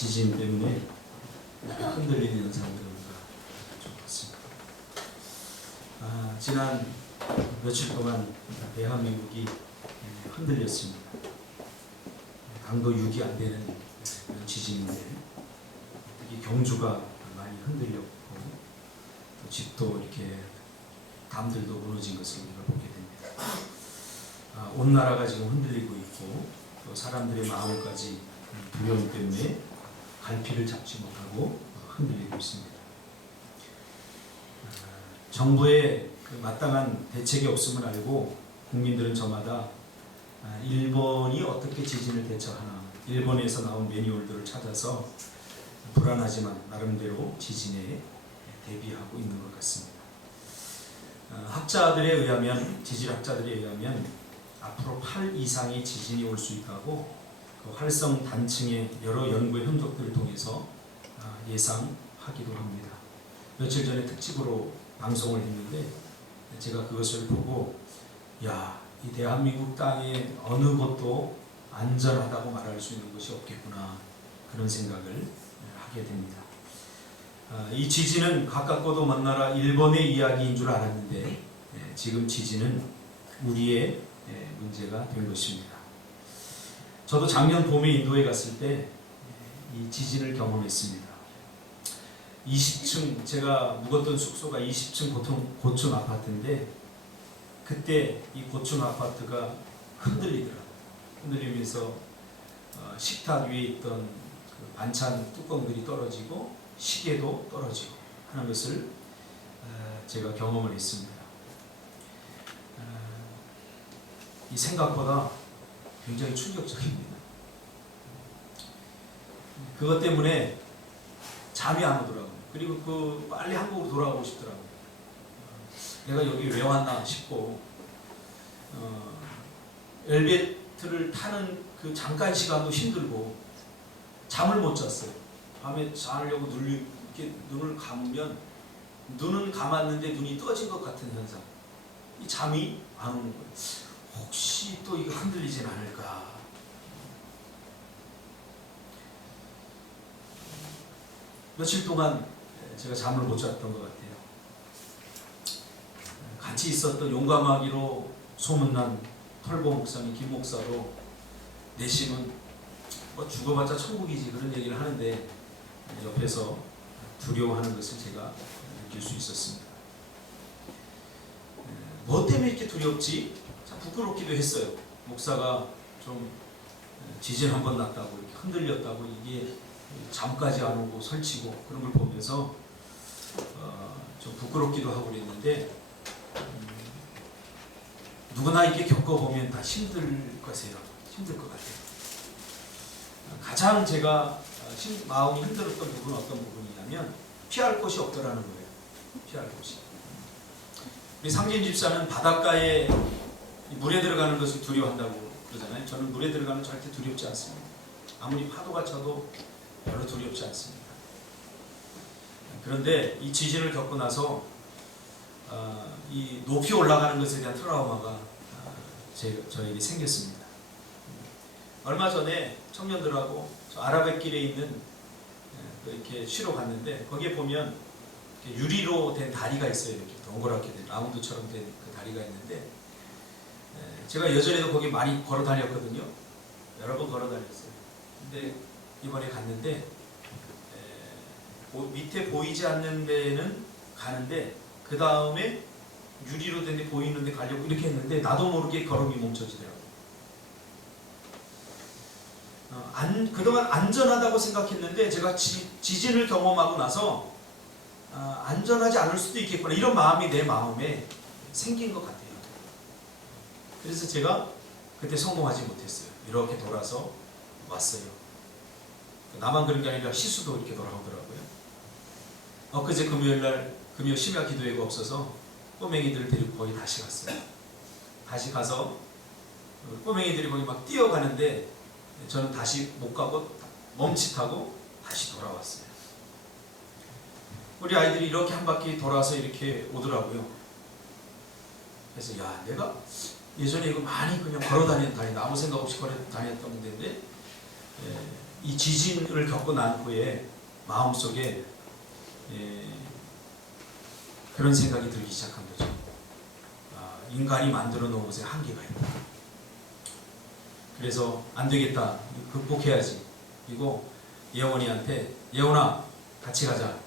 지진 때문에 흔들리는 현상들을 좀 봤습니다. 지난 며칠 동안 대한민국이 흔들렸습니다. 강도 6이 안 되는 그런 지진인데 특히 경주가 많이 흔들렸고 또 집도 이렇게 담들도 무너진 것을 우리가 보게 됩니다. 온 나라가 지금 흔들리고 있고 또 사람들의 마음까지 두려움 때문에 갈피를 잡지 못하고 흔들리고 있습니다. 정부의 그 마땅한 대책이 없음을 알고 국민들은 저마다 일본이 어떻게 지진을 대처하나 일본에서 나온 매뉴얼들을 찾아서 불안하지만 나름대로 지진에 대비하고 있는 것 같습니다. 학자들에 의하면 지질학자들에 의하면 앞으로 8 이상의 지진이 올 수 있다고 그 활성 단층의 여러 연구의 흔적들을 통해서 예상하기도 합니다. 며칠 전에 특집으로 방송을 했는데 제가 그것을 보고 이 대한민국 땅에 어느 곳도 안전하다고 말할 수 있는 것이 없겠구나 그런 생각을 하게 됩니다. 이 지진은 가깝고도 먼 나라 일본의 이야기인 줄 알았는데 지금 지진은 우리의 문제가 된 것입니다. 저도 작년 봄에 인도에 갔을 때 이 지진을 경험했습니다. 20층 제가 묵었던 숙소가 20층 고층 아파트인데 그때 이 고층 아파트가 흔들리더라고요. 흔들리면서 식탁 위에 있던 그 반찬 뚜껑들이 떨어지고 시계도 떨어지고 하는 것을 제가 경험을 했습니다. 이 생각보다 굉장히 충격적입니다. 그것 때문에 잠이 안 오더라고요. 그리고 빨리 한국으로 돌아가고 싶더라고요. 내가 여기 왜 왔나 싶고 엘리베이터를 타는 그 잠깐 시간도 힘들고 잠을 못 잤어요. 밤에 자려고 이렇게 눈을 감으면 눈은 감았는데 눈이 떠진 것 같은 현상. 이 잠이 안 오는 거예요. 혹시 또 이거 흔들리진 않을까. 며칠 동안 제가 잠을 못 잤던 것 같아요. 같이 있었던 용감하기로 소문난 털보 목사님, 김 목사도 내심은 죽어봤자 천국이지 그런 얘기를 하는데 옆에서 두려워하는 것을 제가 느낄 수 있었습니다. 뭐 때문에 이렇게 두렵지? 참 부끄럽기도 했어요. 목사가 좀 지진 한번 났다고 이렇게 흔들렸다고 이게 잠까지 안 오고 설치고 그런 걸 보면서 좀 부끄럽기도 하고 그랬는데 누구나 이렇게 겪어보면 다 힘들 것 같아요. 가장 제가 마음이 힘들었던 부분은 어떤 부분이냐면 피할 곳이 없더라는 거예요. 피할 곳이. 우리 상진 집사는 바닷가에 물에 들어가는 것을 두려워한다고 그러잖아요. 저는 물에 들어가는 절대 두렵지 않습니다. 아무리 파도가 쳐도 별로 두렵지 않습니다. 그런데 이 지진을 겪고 나서 이 높이 올라가는 것에 대한 트라우마가 저에게 생겼습니다. 얼마 전에 청년들하고 아라뱃길에 있는 이렇게 쉬러 갔는데 거기에 보면 유리로 된 다리가 있어요. 이렇게 동그랗게 된 라운드처럼 된 그 다리가 있는데 제가 예전에도 거기 많이 걸어 다녔거든요. 여러 번 걸어 다녔어요. 근데 이번에 갔는데 밑에 보이지 않는 데는 가는데 그 다음에 유리로 된 데 보이는 데 가려고 이렇게 했는데 나도 모르게 걸음이 멈춰지더라고요. 그동안 안전하다고 생각했는데 제가 지진을 경험하고 나서 안전하지 않을 수도 있겠구나 이런 마음이 내 마음에 생긴 것 같아요. 그래서 제가 그때 성공하지 못했어요. 이렇게 돌아서 왔어요. 나만 그런 게 아니라 시수도 이렇게 돌아오더라고요. 엊그제 금요일날 금요 심야 기도회가 없어서 꼬맹이들을 데리고 거기 다시 갔어요. 다시 가서 꼬맹이들이 거기 막 뛰어가는데 저는 다시 못 가고 멈칫하고 다시 돌아왔어요. 우리 아이들이 이렇게 한 바퀴 돌아서 이렇게 오더라고요. 그래서 내가 예전에 이거 많이 그냥 걸어 다녔다 아무 생각 없이 걸어 다녔던 데인데 이 지진을 겪고 난 후에 마음속에 그런 생각이 들기 시작한 거죠. 인간이 만들어 놓은 것에 한계가 있다. 그래서 안 되겠다. 극복해야지. 그리고 예원이한테 예원아 같이 가자.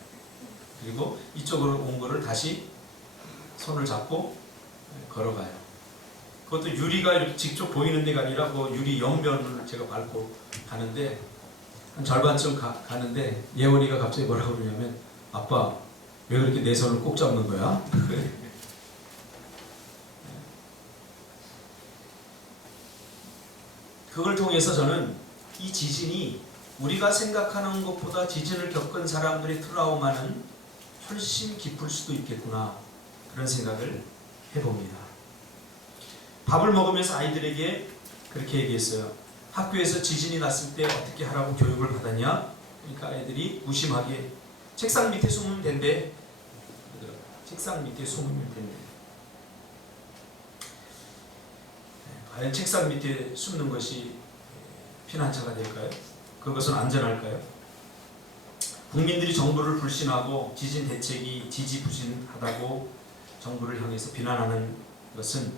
그리고 이쪽으로 온 거를 다시 손을 잡고 걸어가요. 그것도 유리가 이렇게 직접 보이는 데가 아니라 그 유리 옆면을 제가 밟고 가는데 한 절반쯤 가는데 예원이가 갑자기 뭐라고 그러냐면 아빠 왜 그렇게 내 손을 꼭 잡는 거야? 그걸 통해서 저는 이 지진이 우리가 생각하는 것보다 지진을 겪은 사람들의 트라우마는 훨씬 깊을 수도 있겠구나 그런 생각을 해봅니다. 밥을 먹으면서 아이들에게 그렇게 얘기했어요. 학교에서 지진이 났을 때 어떻게 하라고 교육을 받았냐? 그러니까 아이들이 무심하게 책상 밑에 숨으면 된대. 책상 밑에 숨으면 된대. 과연 책상 밑에 숨는 것이 피난처가 될까요? 그것은 안전할까요? 국민들이 정부를 불신하고 지진 대책이 지지부진하다고 정부를 향해서 비난하는 것은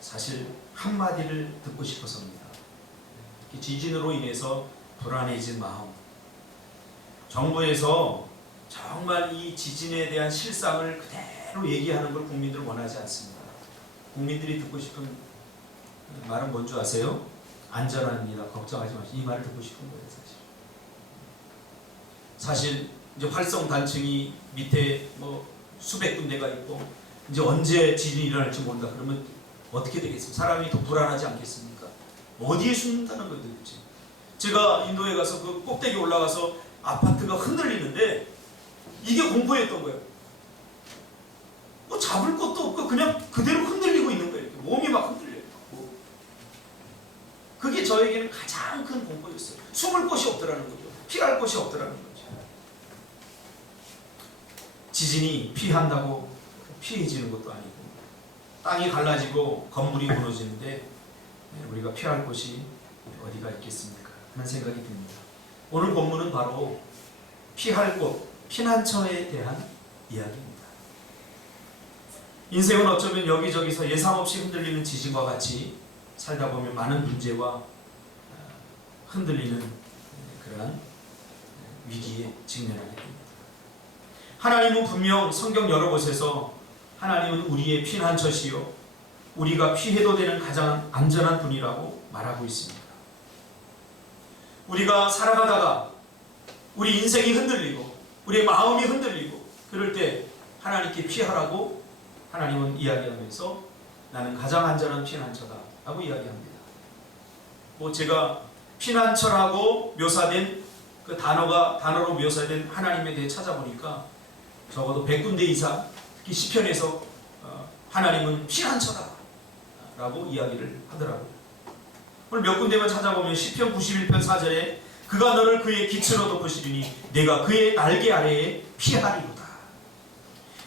사실 한마디를 듣고 싶어서입니다. 지진으로 인해서 불안해진 마음. 정부에서 정말 이 지진에 대한 실상을 그대로 얘기하는 걸 국민들은 원하지 않습니다. 국민들이 듣고 싶은 말은 뭔지 아세요? 안전합니다. 걱정하지 마시고. 이 말을 듣고 싶은 거예요, 사실. 사실 이제 활성 단층이 밑에 뭐 수백 군데가 있고 이제 언제 지진이 일어날지 모른다. 그러면 어떻게 되겠습니까? 사람이 더 불안하지 않겠습니까? 어디에 숨는다는 거예요, 도대체. 제가 인도에 가서 그 꼭대기 올라가서 아파트가 흔들리는데 이게 공포였던 거예요. 뭐 잡을 것도 없고 그냥 그대로 흔들리고 있는 거예요. 몸이 막 흔들려요. 그게 저에게는 가장 큰 공포였어요. 숨을 곳이 없더라는 거죠. 피할 곳이 없더라는 거죠. 지진이 피한다고 피해지는 것도 아니고 땅이 갈라지고 건물이 무너지는데 우리가 피할 곳이 어디가 있겠습니까? 하는 생각이 듭니다. 오늘 본문은 바로 피할 곳, 피난처에 대한 이야기입니다. 인생은 어쩌면 여기저기서 예상 없이 흔들리는 지진과 같이 살다 보면 많은 문제와 흔들리는 그러한 위기에 직면하게 됩니다. 하나님은 분명 성경 여러 곳에서 하나님은 우리의 피난처시요 우리가 피해도 되는 가장 안전한 분이라고 말하고 있습니다. 우리가 살아가다가 우리 인생이 흔들리고 우리의 마음이 흔들리고 그럴 때 하나님께 피하라고 하나님은 이야기하면서 나는 가장 안전한 피난처다 라고 이야기합니다. 뭐 제가 피난처라고 묘사된 그 단어로 묘사된 하나님에 대해 찾아보니까 적어도 100군데 이상 특히 시편에서 하나님은 피난처다 라고 이야기를 하더라고요. 오늘 몇 군데만 찾아보면 시편 91편 4절에 그가 너를 그의 기초로 덮으시리니 내가 그의 날개 아래에 피하리로다.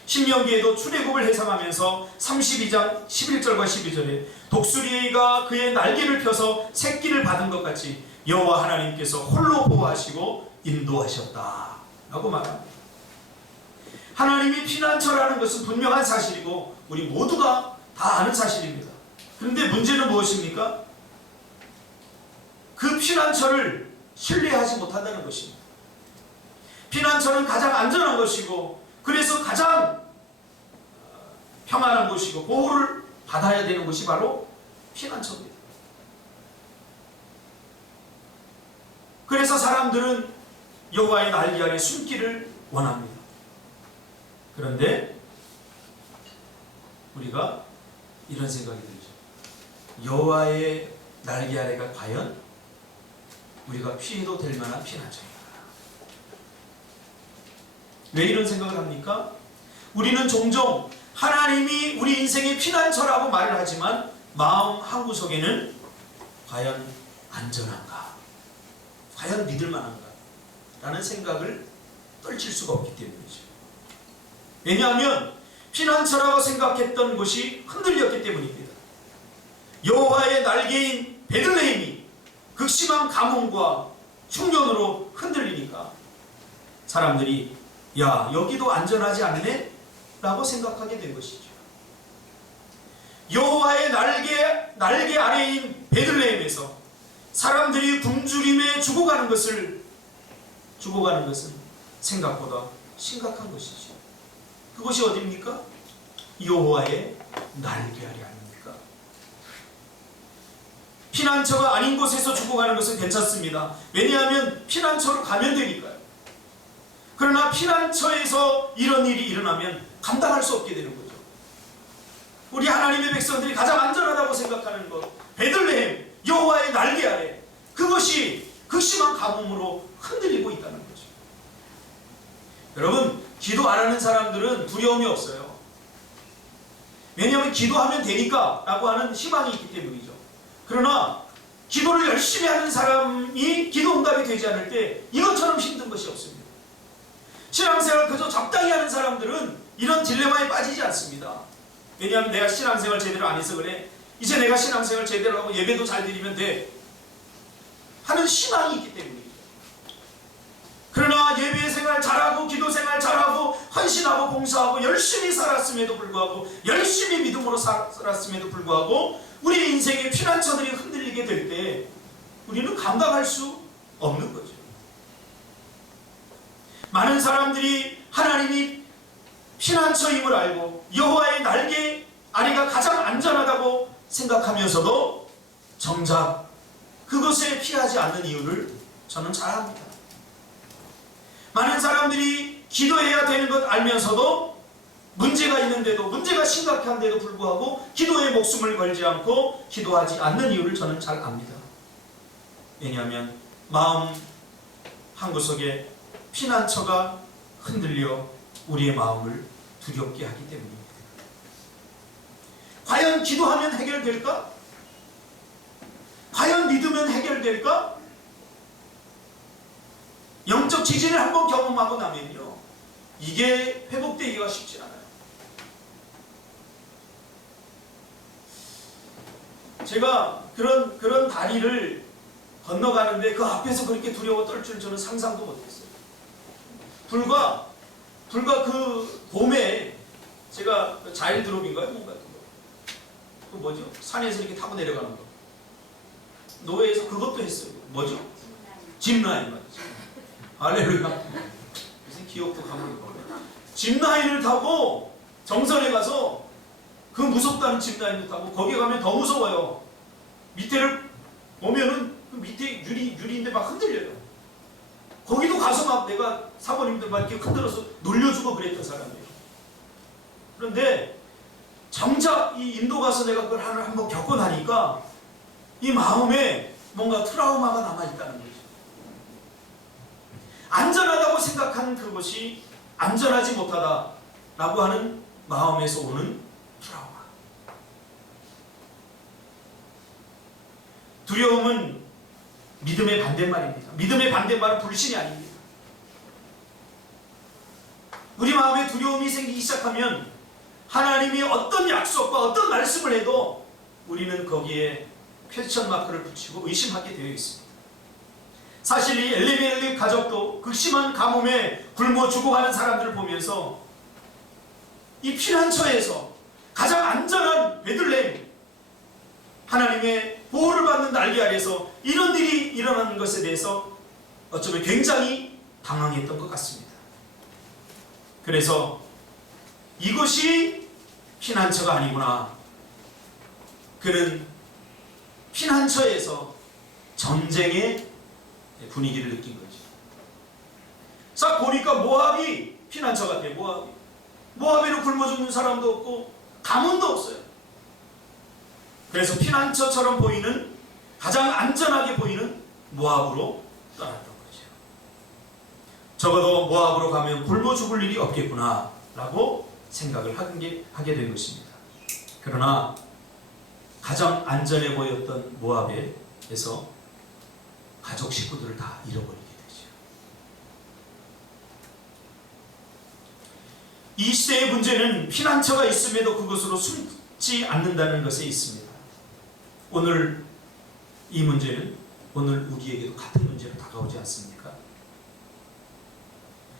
신명기에도 출애굽을 해상하면서 32장 11절과 12절에 독수리가 그의 날개를 펴서 새끼를 받은 것 같이 여호와 하나님께서 홀로 보호하시고 인도하셨다 라고 말합니다. 하나님이 피난처라는 것은 분명한 사실이고 우리 모두가 다 아는 사실입니다. 그런데 문제는 무엇입니까? 그 피난처를 신뢰하지 못한다는 것입니다. 피난처는 가장 안전한 것이고 그래서 가장 평안한 곳이고 보호를 받아야 되는 것이 바로 피난처입니다. 그래서 사람들은 여호와의 날개 아래 숨기를 원합니다. 그런데 우리가 이런 생각이 들죠. 여호와의 날개 아래가 과연 우리가 피해도 될 만한 피난처인가? 왜 이런 생각을 합니까? 우리는 종종 하나님이 우리 인생의 피난처라고 말을 하지만 마음 한구석에는 과연 안전한가? 과연 믿을 만한가? 라는 생각을 떨칠 수가 없기 때문이죠. 왜냐하면 피난처라고 생각했던 곳이 흔들렸기 때문입니다. 여호와의 날개인 베들레헴이 그 극심한 가뭄과 흉년으로 흔들리니까 사람들이 야, 여기도 안전하지 않네? 라고 생각하게 된 것이죠. 여호와의 날개 아래인 베들레헴에서 사람들이 굶주림에 죽어가는 것은 생각보다 심각한 것이죠. 그것이 어디입니까? 여호와의 날개 아래 아닙니까? 피난처가 아닌 곳에서 죽어가는 것은 괜찮습니다. 왜냐하면 피난처로 가면 되니까요. 그러나 피난처에서 이런 일이 일어나면 감당할 수 없게 되는 거죠. 우리 하나님의 백성들이 가장 안전하다고 생각하는 것, 베들레헴, 여호와의 날개 아래, 그것이 극심한 가뭄으로 흔들리고 있다는 거죠. 여러분, 기도 안 하는 사람들은 두려움이 없어요. 왜냐하면 기도하면 되니까 라고 하는 희망이 있기 때문이죠. 그러나 기도를 열심히 하는 사람이 기도 응답이 되지 않을 때 이것처럼 힘든 것이 없습니다. 신앙생활 그저 적당히 하는 사람들은 이런 딜레마에 빠지지 않습니다. 왜냐하면 내가 신앙생활 제대로 안 해서 그래, 이제 내가 신앙생활 제대로 하고 예배도 잘 드리면 돼 하는 희망이 있기 때문이죠. 그러나 예배 생활 잘하고 기도 생활 잘하고 헌신하고 봉사하고 열심히 살았음에도 불구하고, 열심히 믿음으로 살았음에도 불구하고 우리 인생의 피난처들이 흔들리게 될 때 우리는 감당할 수 없는 거죠. 많은 사람들이 하나님이 피난처임을 알고 여호와의 날개 아래가 가장 안전하다고 생각하면서도 정작 그것에 피하지 않는 이유를 저는 잘 압니다. 많은 사람들이 기도해야 되는 것 알면서도 문제가 있는데도, 문제가 심각한데도 불구하고 기도에 목숨을 걸지 않고 기도하지 않는 이유를 저는 잘 압니다. 왜냐하면 마음 한구석에 피난처가 흔들려 우리의 마음을 두렵게 하기 때문입니다. 과연 기도하면 해결될까? 과연 믿으면 해결될까? 영적 지진을 한번 경험하고 나면요, 이게 회복되기가 쉽지 않아요. 제가 그런 다리를 건너가는데 그 앞에서 그렇게 두려워 떨 줄 저는 상상도 못했어요. 불과 그 봄에 제가 자일 드롭인가요? 뭔가 그 뭐죠? 산에서 이렇게 타고 내려가는 거. 노예에서 그것도 했어요. 뭐죠? 짚라인 맞죠? 할렐루야. 무슨 기억도 가물고. 짚라인을 타고 정선에 가서 그 무섭다는 짚라인을 타고 거기 가면 더 무서워요. 밑에를 보면은 그 밑에 유리인데 막 흔들려요. 거기도 가서 막 내가 사모님들 막 이렇게 흔들어서 놀려주고 그랬던 사람이에요. 그런데 정작 이 인도 가서 내가 그걸 한번 겪고 나니까 이 마음에 뭔가 트라우마가 남아있다는 거죠. 안전하다고 생각하는 그것이 안전하지 못하다라고 하는 마음에서 오는 트라우마. 두려움은 믿음의 반대말입니다. 믿음의 반대말은 불신이 아닙니다. 우리 마음에 두려움이 생기기 시작하면 하나님이 어떤 약속과 어떤 말씀을 해도 우리는 거기에 퀘스천 마크를 붙이고 의심하게 되어 있습니다. 사실 이 엘리멜렉 가족도 극심한 가뭄에 굶어 죽어가는 사람들을 보면서 이 피난처에서 가장 안전한 베들레헴, 하나님의 보호를 받는 날개 아래에서 이런 일이 일어나는 것에 대해서 어쩌면 굉장히 당황했던 것 같습니다. 그래서 이것이 피난처가 아니구나. 그는 피난처에서 전쟁의 분위기를 느낀 거죠. 싹 보니까 모압이 피난처 같아요. 모압에는 굶어 죽는 사람도 없고 가문도 없어요. 그래서 피난처처럼 보이는, 가장 안전하게 보이는 모압으로 떠났던 거죠. 적어도 모압으로 가면 굶어 죽을 일이 없겠구나 라고 생각을 하게 된 것입니다. 그러나 가장 안전해 보였던 모압에서 가족 식구들을 다 잃어버리게 되죠. 이 시대의 문제는 피난처가 있음에도 그것으로 숨지 않는다는 것에 있습니다. 오늘 이 문제는 오늘 우리에게도 같은 문제로 다가오지 않습니까?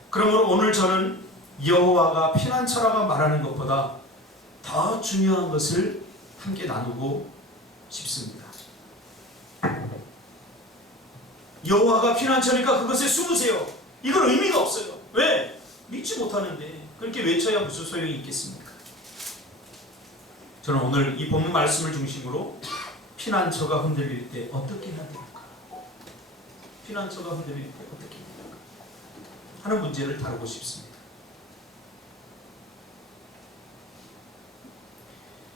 그러므로 오늘 저는 여호와가 피난처라고 말하는 것보다 더 중요한 것을 함께 나누고 싶습니다. 여호와가 피난처니까 그것에 숨으세요. 이건 의미가 없어요. 왜? 믿지 못하는데 그렇게 외쳐야 무슨 소용이 있겠습니까? 저는 오늘 이 본문 말씀을 중심으로 피난처가 흔들릴 때 어떻게 해야 될까? 피난처가 흔들릴 때 어떻게 해야 될까? 하는 문제를 다루고 싶습니다.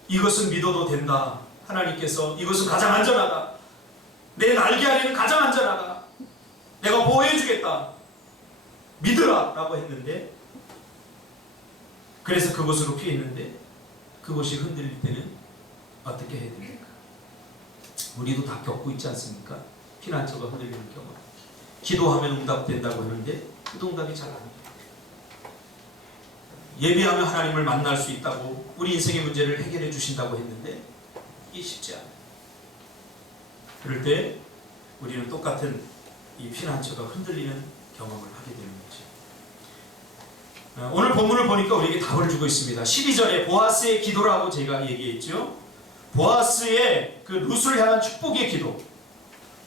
이것은 믿어도 된다. 하나님께서 이것은 가장 안전하다. 내 날개 아래는 가장 안전하다. 내가 보호해주겠다. 믿으라 라고 했는데, 그래서 그곳으로 피했는데 그곳이 흔들릴 때는 어떻게 해야 됩니까? 우리도 다 겪고 있지 않습니까? 피난처가 흔들리는 경우. 기도하면 응답된다고 하는데 그 응답이 잘 안 돼요. 예비하면 하나님을 만날 수 있다고, 우리 인생의 문제를 해결해 주신다고 했는데 이게 쉽지 않아요. 그럴 때 우리는 똑같은 이 피난처가 흔들리는 경험을 하게 되는 거죠. 오늘 본문을 보니까 우리에게 답을 주고 있습니다. 12절에 보아스의 기도라고 제가 얘기했죠. 보아스의 그 룻을 향한 축복의 기도.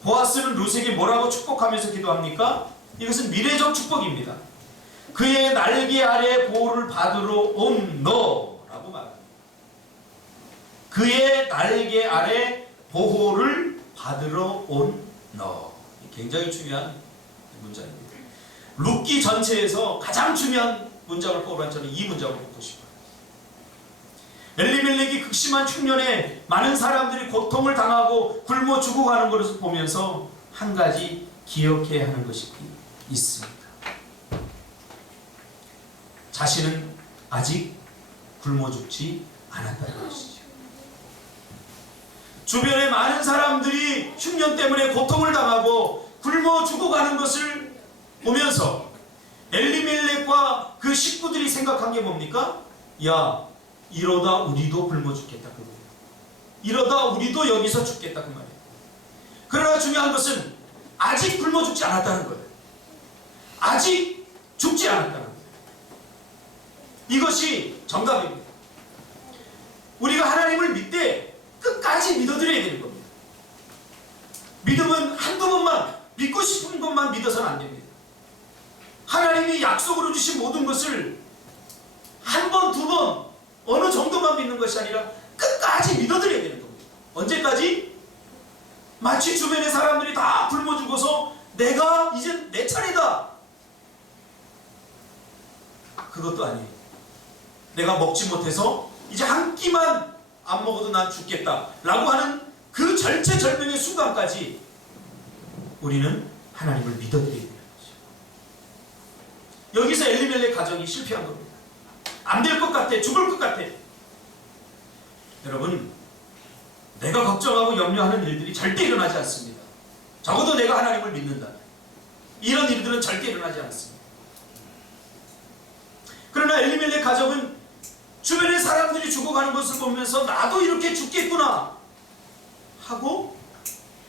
보아스는 룻에게 뭐라고 축복하면서 기도합니까? 이것은 미래적 축복입니다. 그의 날개 아래 보호를 받으러 온 너라고 말합니다. 그의 날개 아래 보호를 받으러 온 너. 굉장히 중요한 문장입니다. 룻기 전체에서 가장 중요한 문장을 뽑으라면 저는 이 문장을 뽑고 싶어요. 엘리멜렉이 극심한 흉년에 많은 사람들이 고통을 당하고 굶어 죽어가는 것을 보면서 한 가지 기억해야 하는 것이 있습니다. 자신은 아직 굶어 죽지 않았다는 것이죠. 주변에 많은 사람들이 흉년 때문에 고통을 당하고 굶어 죽어가는 것을 보면서 엘리멜렉과 그 식구들이 생각한 게 뭡니까? 야, 이러다 우리도 굶어 죽겠다 그 말이에요. 이러다 우리도 여기서 죽겠다 그 말이에요. 그러나 중요한 것은 아직 굶어 죽지 않았다는 거예요. 아직 죽지 않았다는 거예요. 이것이 정답입니다. 우리가 하나님을 믿되 끝까지 믿어드려야 되는 겁니다. 믿음은 한두 번만, 믿고 싶은 것만 믿어서는 안 됩니다. 하나님이 약속으로 주신 모든 것을 한 번, 두 번, 어느 정도만 믿는 것이 아니라 끝까지 믿어드려야 되는 겁니다. 언제까지? 마치 주변의 사람들이 다 굶어 죽어서 내가 이제 내 차례다. 그것도 아니에요. 내가 먹지 못해서 이제 한 끼만 안 먹어도 난 죽겠다 라고 하는 그 절체절명의 순간까지 우리는 하나님을 믿어드려야 되는 거죠. 여기서 엘리멜렉 가정이 실패한 겁니다. 안 될 것 같아. 죽을 것 같아. 여러분, 내가 걱정하고 염려하는 일들이 절대 일어나지 않습니다. 적어도 내가 하나님을 믿는다. 이런 일들은 절대 일어나지 않습니다. 그러나 엘리멜렉 가정은 주변의 사람들이 죽어가는 것을 보면서 나도 이렇게 죽겠구나 하고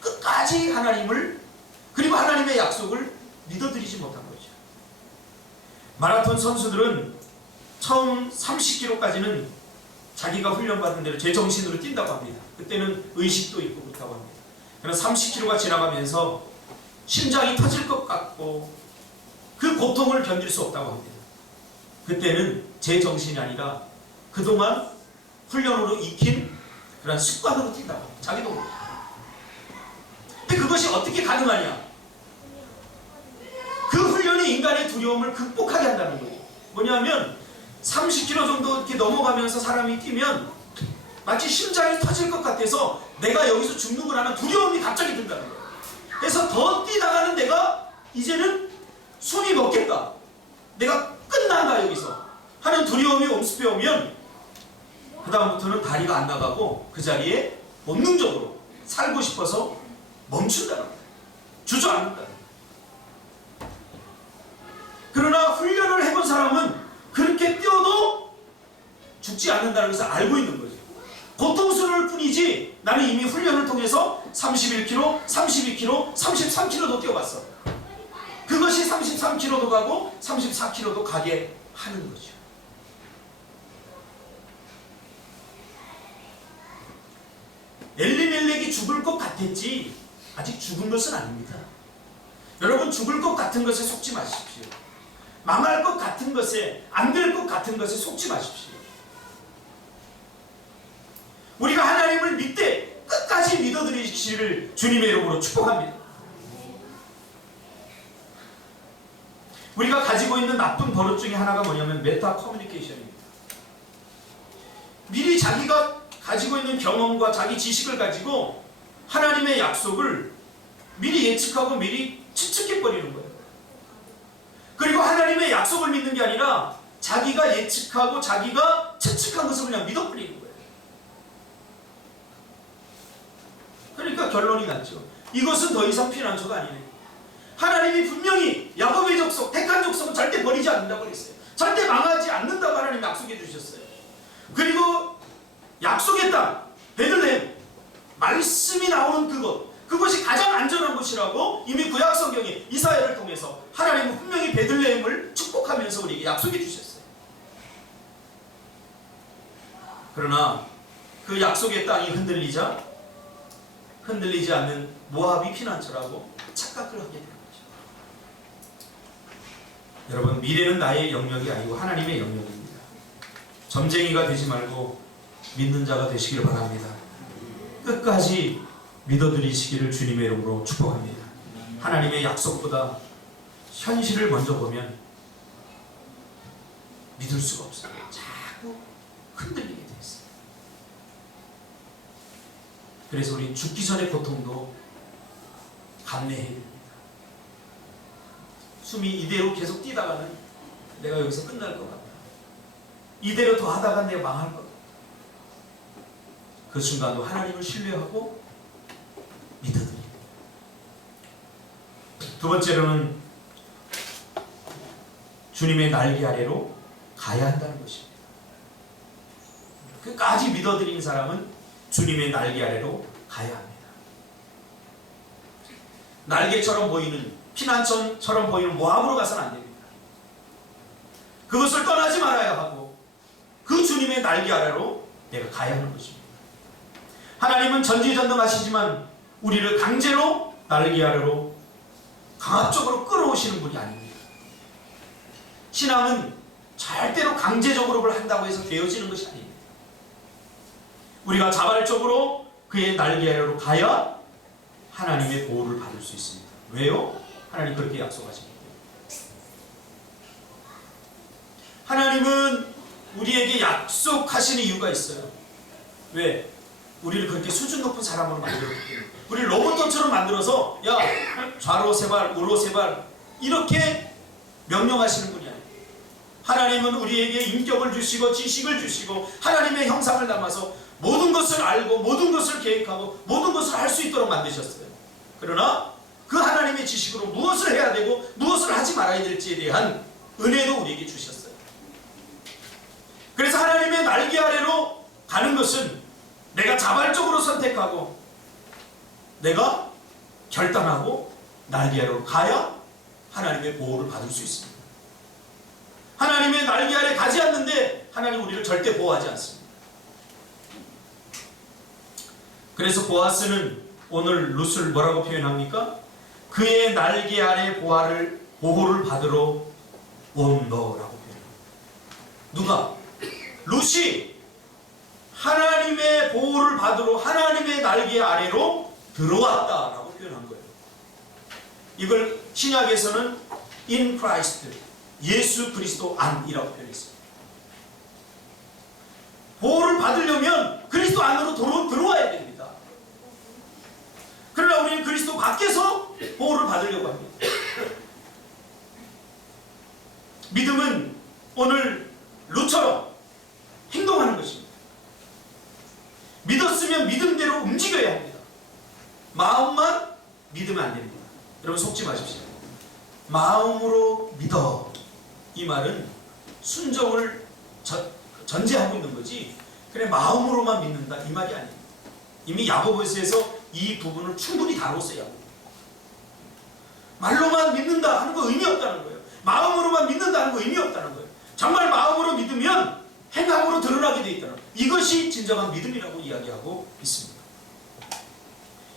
끝까지 하나님을, 그리고 하나님의 약속을 믿어드리지 못한 거죠. 마라톤 선수들은 처음 30km까지는 자기가 훈련받은 대로 제정신으로 뛴다고 합니다. 그때는 의식도 있고 그렇다고 합니다. 그러나 30km가 지나가면서 심장이 터질 것 같고 그 고통을 견딜 수 없다고 합니다. 그때는 제정신이 아니라 그동안 훈련으로 익힌 그런 습관으로 뛴다고 합니다. 자기도 모르고. 근데 그것이 어떻게 가능하냐? 그 훈련이 인간의 두려움을 극복하게 한다는 거예요. 뭐냐면 30km 정도 이렇게 넘어가면서 사람이 뛰면 마치 심장이 터질 것 같아서 내가 여기서 죽는구나 하는 두려움이 갑자기 든다는 거예요. 그래서 더 뛰다가는 내가 이제는 숨이 멎겠다. 내가 끝난다 여기서 하는 두려움이 엄습해 오면 그 다음부터는 다리가 안 나가고 그 자리에 본능적으로 살고 싶어서 멈춘다는 거예요. 주저앉는다. 그러나 훈련을 해본 사람은 그렇게 뛰어도 죽지 않는다는 것을 알고 있는 거죠. 고통스러울 뿐이지 나는 이미 훈련을 통해서 31km, 32km, 33km도 뛰어봤어. 그것이 33km도 가고 34km도 가게 하는 거죠. 엘리멜렉이 죽을 것 같았지 아직 죽은 것은 아닙니다. 여러분, 죽을 것 같은 것에 속지 마십시오. 망할 것 같은 것에, 안 될 것 같은 것에 속지 마십시오. 우리가 하나님을 믿되 끝까지 믿어드리시기를 주님의 이름으로 축복합니다. 우리가 가지고 있는 나쁜 버릇 중에 하나가 뭐냐면 메타 커뮤니케이션입니다. 미리 자기가 가지고 있는 경험과 자기 지식을 가지고 하나님의 약속을 미리 예측하고 미리 추측해버리는 거예요. 그리고 하나님의 약속을 믿는 게 아니라 자기가 예측하고 자기가 추측한 것을 그냥 믿어버리는 거예요. 그러니까 결론이 났죠. 이것은 더 이상 피난처가 아니네. 하나님이 분명히 야곱의 족속, 택한 족속은 절대 버리지 않는다고 그랬어요. 절대 망하지 않는다고 하나님 약속해 주셨어요. 그리고 약속의 땅 베들레헴, 말씀이 나오는 그것이 가장 안전한 곳이라고 이미 구약 성경에 이사야를 통해서 하나님은 분명히 베들레헴을 축복하면서 우리에게 약속해 주셨어요. 그러나 그 약속의 땅이 흔들리지 않는 모압이 피난처라고 착각을 하게 되는 거죠. 여러분, 미래는 나의 영역이 아니고 하나님의 영역입니다. 점쟁이가 되지 말고 믿는 자가 되시길 바랍니다. 끝까지 믿어드리시기를 주님의 이름으로 축복합니다. 하나님의 약속보다 현실을 먼저 보면 믿을 수가 없어요. 자꾸 흔들리게 돼 있어요. 그래서 우리 죽기 전의 고통도 감내해야 됩니다. 숨이 이대로 계속 뛰다가는 내가 여기서 끝날 것 같다. 이대로 더 하다가 내가 망할 것 같다. 그 순간도 하나님을 신뢰하고 믿어드립니다. 두 번째로는 주님의 날개 아래로 가야 한다는 것입니다. 끝까지 믿어드린 사람은 주님의 날개 아래로 가야 합니다. 날개처럼 보이는, 피난처럼 보이는 모압으로 가서는 안 됩니다. 그것을 떠나지 말아야 하고 그 주님의 날개 아래로 내가 가야 하는 것입니다. 하나님은 전지전능하시지만 우리를 강제로 날개 아래로 강압적으로 끌어오시는 분이 아닙니다. 신앙은 절대로 강제적으로 그걸 한다고 해서 되어지는 것이 아닙니다. 우리가 자발적으로 그의 날개 아래로 가야 하나님의 보호를 받을 수 있습니다. 왜요? 하나님 그렇게 약속하십니다. 하나님은 우리에게 약속하시는 이유가 있어요. 왜? 우리를 그렇게 수준 높은 사람으로 만들었기 때문에. 우리를 로봇처럼 만들어서 야 좌로 세발 우로 세발 이렇게 명령하시는 분이 아니에요. 하나님은 우리에게 인격을 주시고 지식을 주시고 하나님의 형상을 담아서 모든 것을 알고 모든 것을 계획하고 모든 것을 할 수 있도록 만드셨어요. 그러나 그 하나님의 지식으로 무엇을 해야 되고 무엇을 하지 말아야 될지에 대한 은혜도 우리에게 주셨어요. 그래서 하나님의 날개 아래로 가는 것은 내가 자발적으로 선택하고 내가 결단하고 날개 아래로 가야 하나님의 보호를 받을 수 있습니다. 하나님의 날개 아래 가지 않는데 하나님 우리를 절대 보호하지 않습니다. 그래서 보아스는 오늘 룻을 뭐라고 표현합니까? 그의 날개 아래 보호를 받으러 온 너라고 표현합니다. 누가? 룻이 하나님의 보호를 받으러 하나님의 날개 아래로 들어왔다라고 표현한 거예요. 이걸 신약에서는 in Christ, 예수 그리스도 안이라고 표현했습니다. 보호를 받으려면 그리스도 안으로 들어와야 됩니다. 그러나 우리는 그리스도 밖에서 보호를 받으려고 합니다. 믿음은 오늘 룻처럼 행동하는 것입니다. 믿었으면 믿음대로 움직여야 합니다. 마음만 믿으면 안 됩니다. 여러분 속지 마십시오. 마음으로 믿어. 이 말은 순종을 전제하고 있는 거지 그래 마음으로만 믿는다 이 말이 아니에요. 이미 야고보서에서 이 부분을 충분히 다뤘어요. 말로만 믿는다 하는 거 의미 없다는 거예요. 마음으로만 믿는다는 거 의미 없다는 거예요. 정말 마음으로 믿으면 행함으로 드러나게 돼 있다는 거예요. 이것이 진정한 믿음이라고 이야기하고 있습니다.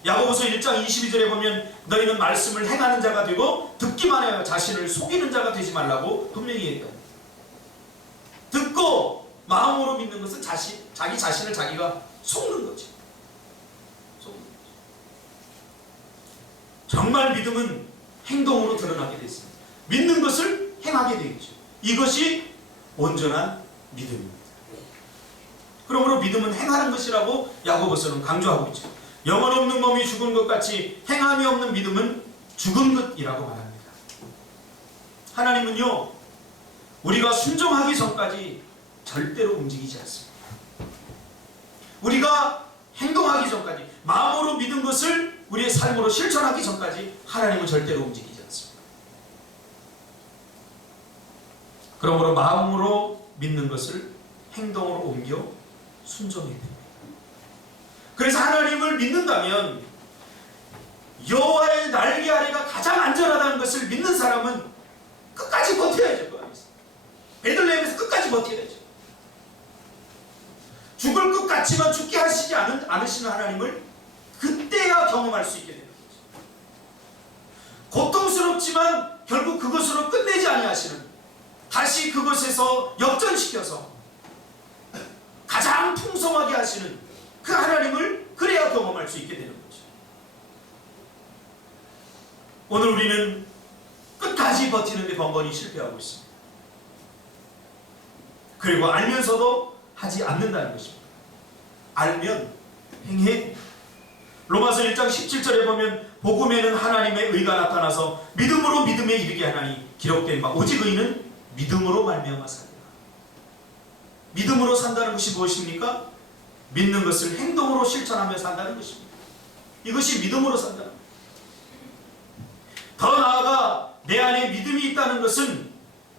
야고보서 1장 22절에 보면 너희는 말씀을 행하는 자가 되고 듣기만 하여 자신을 속이는 자가 되지 말라고 분명히 얘기합니다. 듣고 마음으로 믿는 것은 자기 자신을 자기가 속는 거죠. 정말 믿음은 행동으로 드러나게 되어 있습니다. 믿는 것을 행하게 되겠죠. 이것이 온전한 믿음입니다. 그러므로 믿음은 행하는 것이라고 야고보서는 강조하고 있죠. 영혼 없는 몸이 죽은 것 같이 행함이 없는 믿음은 죽은 것이라고 말합니다. 하나님은요, 우리가 순종하기 전까지 절대로 움직이지 않습니다. 우리가 행동하기 전까지, 마음으로 믿은 것을 우리의 삶으로 실천하기 전까지 하나님은 절대로 움직이지 않습니다. 그러므로 마음으로 믿는 것을 행동으로 옮겨 순종해야 됩니다. 그래서 하나님을 믿는다면 여호와의 날개 아래가 가장 안전하다는 것을 믿는 사람은 끝까지 버텨야죠. 그 안에서. 베들레헴에서 끝까지 버텨야죠. 죽을 것 같지만 죽게 하시지 않으시는 하나님을 그때야 경험할 수 있게 되는 거죠. 고통스럽지만 결국 그것으로 끝내지 아니하시는, 다시 그것에서 역전시켜서 가장 풍성하게 하시는 그 하나님을 그래야 경험할 수 있게 되는 거죠. 오늘 우리는 끝까지 버티는데 번번이 실패하고 있습니다. 그리고 알면서도 하지 않는다는 것입니다. 알면 행해. 로마서 1장 17절에 보면 복음에는 하나님의 의가 나타나서 믿음으로 믿음에 이르게 하나니 기록된 바 오직 의는 믿음으로 말미암아 산다. 믿음으로 산다는 것이 무엇입니까? 믿는 것을 행동으로 실천하며 산다는 것입니다. 이것이 믿음으로 산다는 것입니다. 더 나아가 내 안에 믿음이 있다는 것은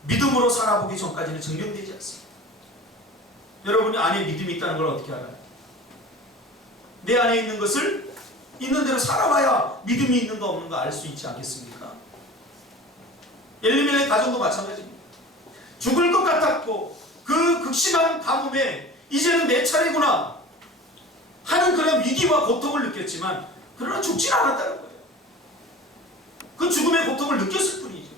믿음으로 살아보기 전까지는 증명되지 않습니다. 여러분이 안에 믿음이 있다는 걸 어떻게 알아요? 내 안에 있는 것을 있는 대로 살아봐야 믿음이 있는가 없는가 알 수 있지 않겠습니까? 엘리멜렉 가정도 마찬가지입니다. 죽을 것 같았고 그 극심한 가뭄에 이제는 내 차례구나 하는 그런 위기와 고통을 느꼈지만 그러나 죽진 않았다는 거예요. 그 죽음의 고통을 느꼈을 뿐이죠.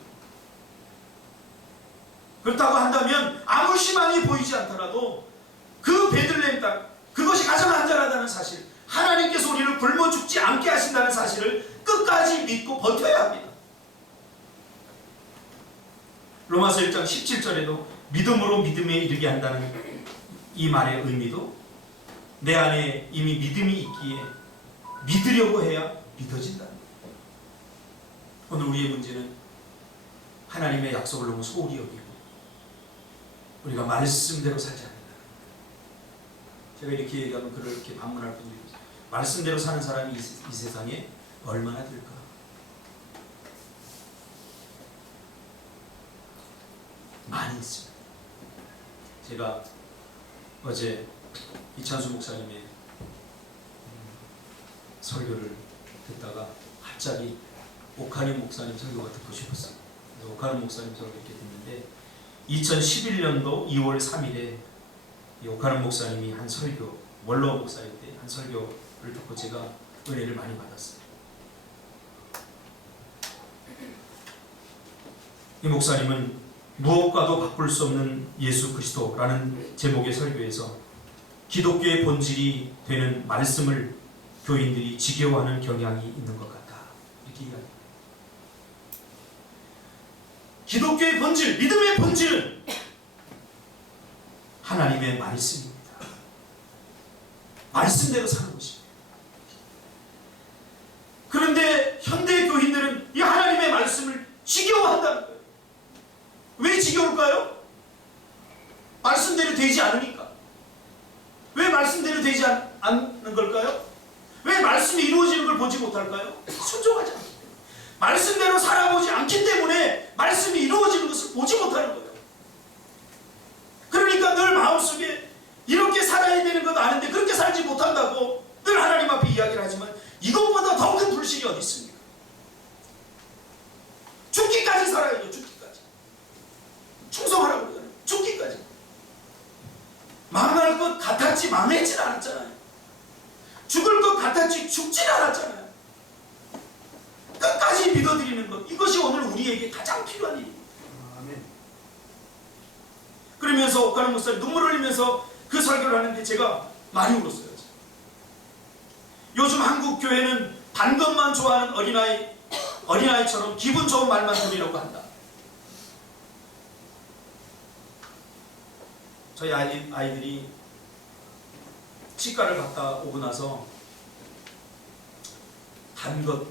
그렇다고 한다면 아무 희망이 보이지 않더라도 그 베들레헴 땅, 그것이 가장 안전하다는 사실, 하나님께서 우리를 굶어 죽지 않게 하신다는 사실을 끝까지 믿고 버텨야 합니다. 로마서 1장 17절에도 믿음으로 믿음에 이르게 한다는 이 말의 의미도 내 안에 이미 믿음이 있기에 믿으려고 해야 믿어진다. 오늘 우리의 문제는 하나님의 약속을 너무 소홀히 여기고 우리가 말씀대로 살지 않는다. 제가 이렇게 얘기하면 그를 이렇게 반문할 분들이 있어요. 말씀대로 사는 사람이 이 세상에 얼마나 될까? 많이 있습니다. 제가 어제 이찬수 목사님의 설교를 듣다가 갑자기 오카림 목사님 설교가 듣고 싶었어요. 그래서 오카림 목사님 설교 이렇게 듣는데 2011년도 2월 3일에 이 오카림 목사님이 한 설교, 원로 목사일 때 한 설교를 듣고 제가 은혜를 많이 받았어요. 이 목사님은 무엇과도 바꿀 수 없는 예수 그리스도라는 제목의 설교에서 기독교의 본질이 되는 말씀을 교인들이 지겨워하는 경향이 있는 것 같다. 이렇게 이야기합니다. 기독교의 본질, 믿음의 본질은 하나님의 말씀입니다. 말씀대로 사는 것입니다. 그런데 현대 교인들은 이 하나님의 말씀을 지겨워한다는 거예요. 왜 지겨울까요? 말씀대로 되지 않으니까. 왜 말씀대로 되지 않는 걸까요? 왜 말씀이 이루어지는 걸 보지 못할까요? 순종하지 않기 때문에. 말씀대로 살아보지 않기 때문에 말씀이 이루어지는 것을 보지 못하는 거예요. 그러니까 늘 마음속에 이렇게 살아야 되는 것 아는데 그렇게 살지 못한다고 늘 하나님 앞에 이야기를 하지만 이것보다 더 큰 불신이 어디 있습니까? 죽기까지 살아야죠. 죽기까지. 충성하라고 그러잖아요. 죽기까지. 망할 것 같았지 망했진 않았잖아요. 죽을 것 같았지 죽진 않았잖아요. 끝까지 믿어드리는 것, 이것이 오늘 우리에게 가장 필요한 일입니다. 아멘. 그러면서 옥가는 목사님 눈물 흘리면서 그 설교를 하는데 제가 많이 울었어요. 요즘 한국 교회는 단 것만 좋아하는 어린아이처럼 기분 좋은 말만 들으려고 한다. 저희 아이들이 치과를 갔다 오고 나서 단 것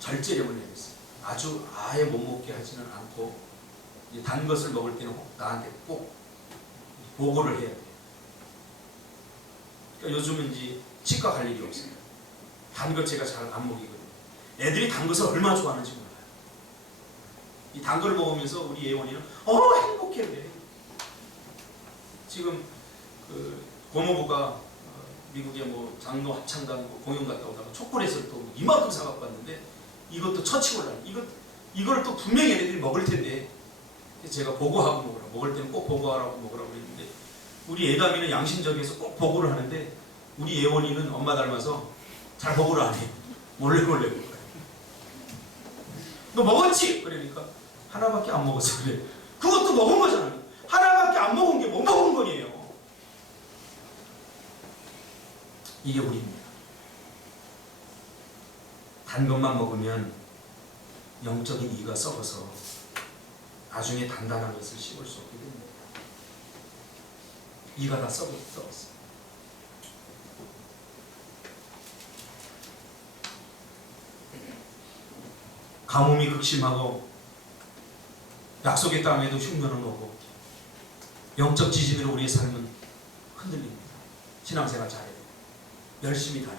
절제력을 내렸어요. 아주 아예 못 먹게 하지는 않고 단 것을 먹을 때는 나한테 꼭 보고를 해야 돼요. 그러니까 요즘은 이제 치과 갈 일이 없어요. 단 것 제가 잘 안 먹이거든요. 애들이 단 것을 얼마나 좋아하는지 몰라요. 이 단 거를 먹으면서 우리 예원이는 행복해 그래. 지금 그 고모부가 미국의 뭐 장로 합창단 공연 갔다 오다가 초콜릿을 또 이만큼 사갖고 왔는데 이것도 처치고 올라. 이걸 또 분명히 애들이 먹을 텐데 제가 보고하고 먹으라. 먹을 때는 꼭 보고하라고 먹으라고 그랬는데 우리 애담이는 양심적에서 꼭 보고를 하는데 우리 예원이는 엄마 닮아서 잘 보고를 안 해요. 몰래 먹어요. 너 먹었지? 그러니까 하나밖에 안 먹었어. 그래. 그것도 먹은 거잖아요. 하나밖에 안 먹은 게 못 먹은 거예요. 이게 우리입니다. 단 것만 먹으면 영적인 이가 썩어서 나중에 단단한 것을 씹을 수 없게 됩니다. 이가 다 썩었어. 가뭄이 극심하고 약속의 땅에도 흉년은 오고 영적 지진으로 우리의 삶은 흔들립니다. 신앙생활 잘해요. 열심히 다녀.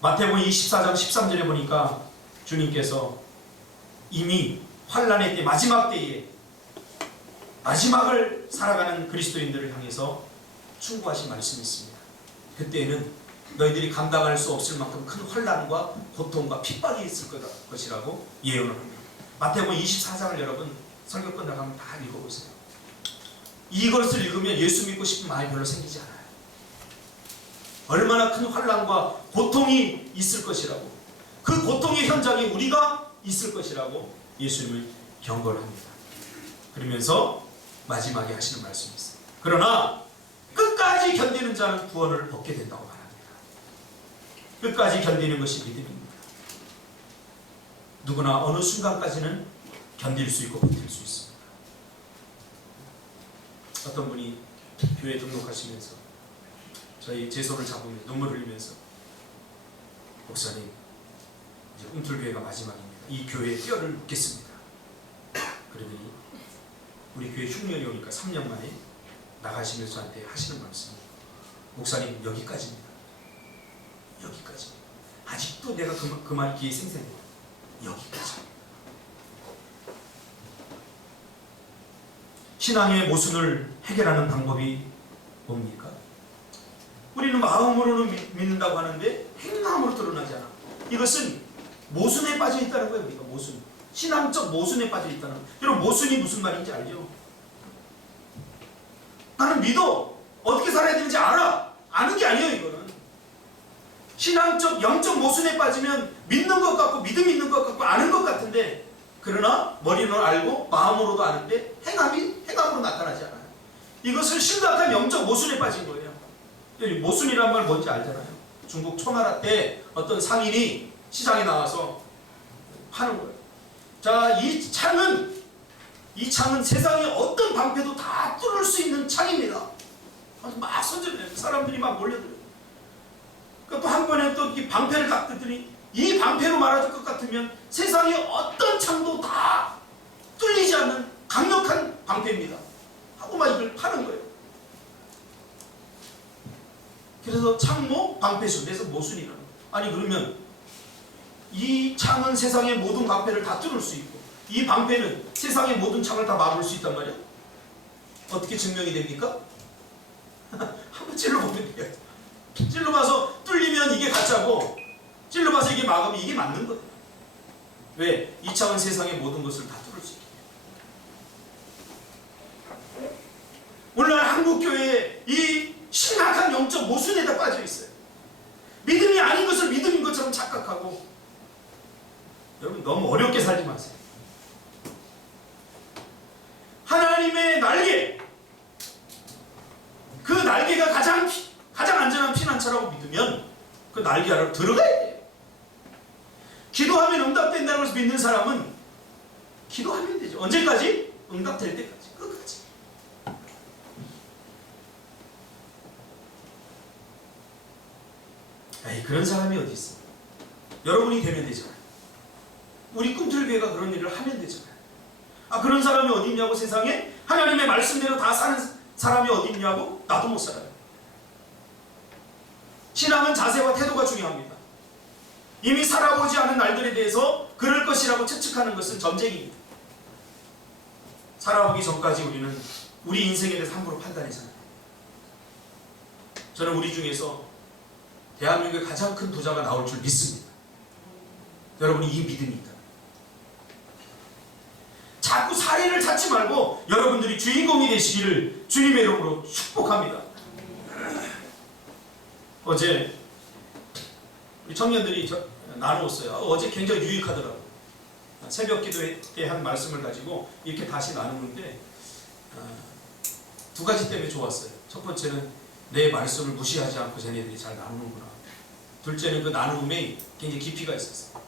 마태복음 24장 13절에 보니까 주님께서 이미 환난의 때 마지막 때에 마지막을 살아가는 그리스도인들을 향해서 충고하신 말씀이 있습니다. 그때에는 너희들이 감당할 수 없을 만큼 큰 환난과 고통과 핍박이 있을 것이라고 예언을 합니다. 마태복음 24장을 여러분 설교 끝나가면 다 읽어보세요. 이것을 읽으면 예수 믿고 싶은 마음이 별로 생기지 않아요. 얼마나 큰 환난과 고통이 있을 것이라고, 그 고통의 현장에 우리가 있을 것이라고 예수님을 경고를 합니다. 그러면서 마지막에 하시는 말씀이 있어요. 그러나 끝까지 견디는 자는 구원을 얻게 된다고 말합니다. 끝까지 견디는 것이 믿음입니다. 누구나 어느 순간까지는 견딜 수 있고 버틸 수 있습니다. 어떤 분이 교회 등록하시면서 제 손을 잡으며 눈물 흘리면서 목사님 이제 꿈틀교회가 마지막입니다. 이 교회에 뼈를 묻겠습니다. 그러더니 우리 교회 흉년이 오니까 3년 만에 나가시면서 저한테 하시는 말씀이 목사님 여기까지입니다. 여기까지. 아직도 내가 그 말 귀에 생생해요. 여기까지. 신앙의 모순을 해결하는 방법이 뭡니까? 우리는 마음으로는 믿는다고 하는데 행함으로 드러나지 않아. 이것은 모순에 빠져 있다는 거예요. 우리가 모순. 신앙적 모순에 빠져 있다는 거예요. 여러분 모순이 무슨 말인지 알죠? 나는 믿어. 어떻게 살아야 되는지 알아. 아는 게 아니에요. 이거는. 신앙적 영적 모순에 빠지면 믿는 것 같고 믿음 있는 것 같고 아는 것 같은데 그러나 머리로는 알고 마음으로도 아는데 행함으로 나타나지 않아요. 이것을 심각한 영적 모순에 빠진 거예요. 모순이란 말 뭔지 알잖아요. 중국 초나라 때 어떤 상인이 시장에 나와서 파는 거예요. 자, 이 창은 세상의 어떤 방패도 다 뚫을 수 있는 창입니다. 막 선전해요. 사람들이 막 몰려들어요. 또 한 번에 또 이 방패를 딱 뜯더니 이 방패로 말아줄 것 같으면 세상의 어떤 창도 다 뚫리지 않는 강력한 방패입니다. 하고 막 이걸 파는 거예요. 그래서 창모 방패수, 그래서 모순이라는 거예요. 아니 그러면 이 창은 세상의 모든 방패를 다 뚫을 수 있고 이 방패는 세상의 모든 창을 다 막을 수 있단 말이야. 어떻게 증명이 됩니까? 한번 찔러보면 돼요. 찔러봐서 뚫리면 이게 가짜고 찔러봐서 이게 막으면 이게 맞는 거예요. 왜? 2차원 세상의 모든 것을 다 뚫을 수 있게. 오늘날 한국교회에 이 심각한 영적 모순에다 빠져 있어요. 믿음이 아닌 것을 믿음인 것처럼 착각하고. 여러분 너무 어렵게 살지 마세요. 하나님의 날개, 그 날개가 가장 안전한 피난처라고 믿으면 그 날개 아래로 들어가야 돼요. 기도하면 응답된다는 것을 믿는 사람은 기도하면 되죠. 언제까지? 응답될 때까지, 끝까지. 에이, 그런 사람이 어디 있어? 여러분이 되면 되잖아요. 우리 꿈틀교회가 그런 일을 하면 되잖아요. 아, 그런 사람이 어디 있냐고, 세상에? 하나님의 말씀대로 다 사는 사람이 어디 있냐고? 나도 못 살아요. 신앙은 자세와 태도가 중요합니다. 이미 살아보지 않은 날들에 대해서 그럴 것이라고 추측하는 것은 점쟁이입니다. 살아보기 전까지 우리는 우리 인생에 대해서 함부로 판단하잖아요. 저는 우리 중에서 대한민국의 가장 큰 부자가 나올 줄 믿습니다. 여러분이 이 믿음이 있다. 자꾸 사례를 찾지 말고 여러분들이 주인공이 되시기를 주님의 이름으로 축복합니다. 어제 우리 청년들이 나누었어요. 어제 굉장히 유익하더라고요. 새벽 기도회 때 한 말씀을 가지고 이렇게 다시 나누는데 두 가지 때문에 좋았어요. 첫 번째는 내 말씀을 무시하지 않고 쟤네들이 잘 나누는구나. 둘째는 그 나눔에 굉장히 깊이가 있었어요.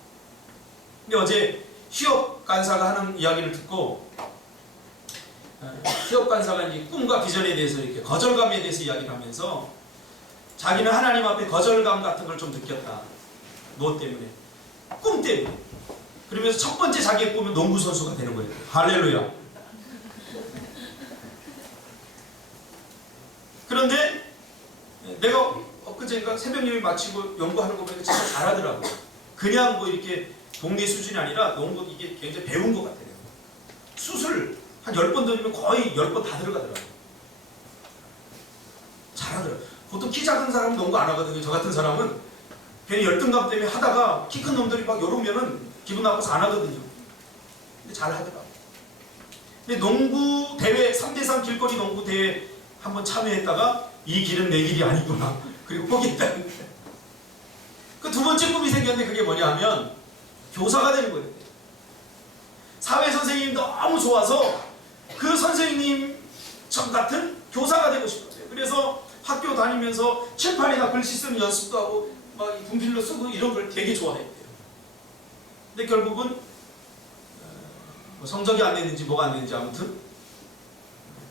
근데 어제 휴업 간사가 하는 이야기를 듣고 휴업 간사가 이제 꿈과 비전에 대해서 이렇게 거절감에 대해서 이야기를 하면서 자기는 하나님 앞에 거절감 같은 걸 좀 느꼈다. 무엇 때문에? 꿈 때문에. 그러면서 첫 번째 자기의 꿈은 농구 선수가 되는 거예요. 할렐루야. 그런데 내가 엊그제인가 새벽 예배 마치고 연구하는 거 보니까 진짜 잘하더라고요. 그냥 뭐 이렇게 동네 수준이 아니라 농구 이게 굉장히 배운 것 같아요. 슛을 한 10번 던지면 거의 10번 다 들어가더라고요. 잘하더라고요. 보통 키 작은 사람은 농구 안 하거든요. 저 같은 사람은 괜히 열등감 때문에 하다가 키 큰 놈들이 막 요러면은 기분 나빠서 안 하거든요. 근데 잘 하더라고요. 근데 농구 대회 3대3 길거리 농구 대회 한번 참여했다가 이 길은 내 길이 아니구나. 그리고 포기했다는 거예요. 그 두 번째 꿈이 생겼는데 그게 뭐냐 하면 교사가 되는 거예요. 사회 선생님이 너무 좋아서 그 선생님 저 같은 교사가 되고 싶었어요. 그래서 학교 다니면서 칠판에다 글씨 쓰는 연습도 하고 막 분필로 쓰고 이런 걸 되게 좋아했대요. 근데 결국은 뭐 성적이 안 됐는지 뭐가 안 됐는지 아무튼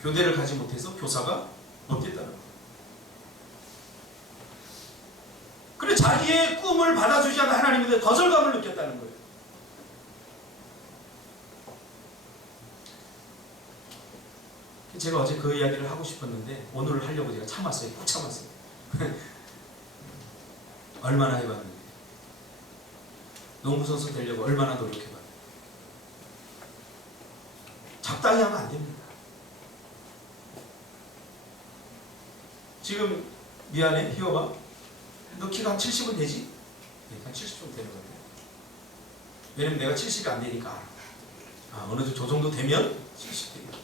교대를 가지 못해서 교사가 못 됐다는 거예요. 그래 자기의 꿈을 받아주지 않는 하나님에 대해 거절감을 느꼈다는 거예요. 제가 어제 그 이야기를 하고 싶었는데 오늘 하려고 제가 참았어요. 꾹 참았어요. 얼마나 해봤는데 농구선수 되려고 얼마나 노력해봤는데 적당히 하면 안 됩니다. 지금 미안해 희호가 너 키가 한 70은 되지? 네, 한 70 정도 되는 것 같아요. 왜냐면 내가 70이 안 되니까 알아. 아, 어느 정도 저 정도 되면 70 되겠다.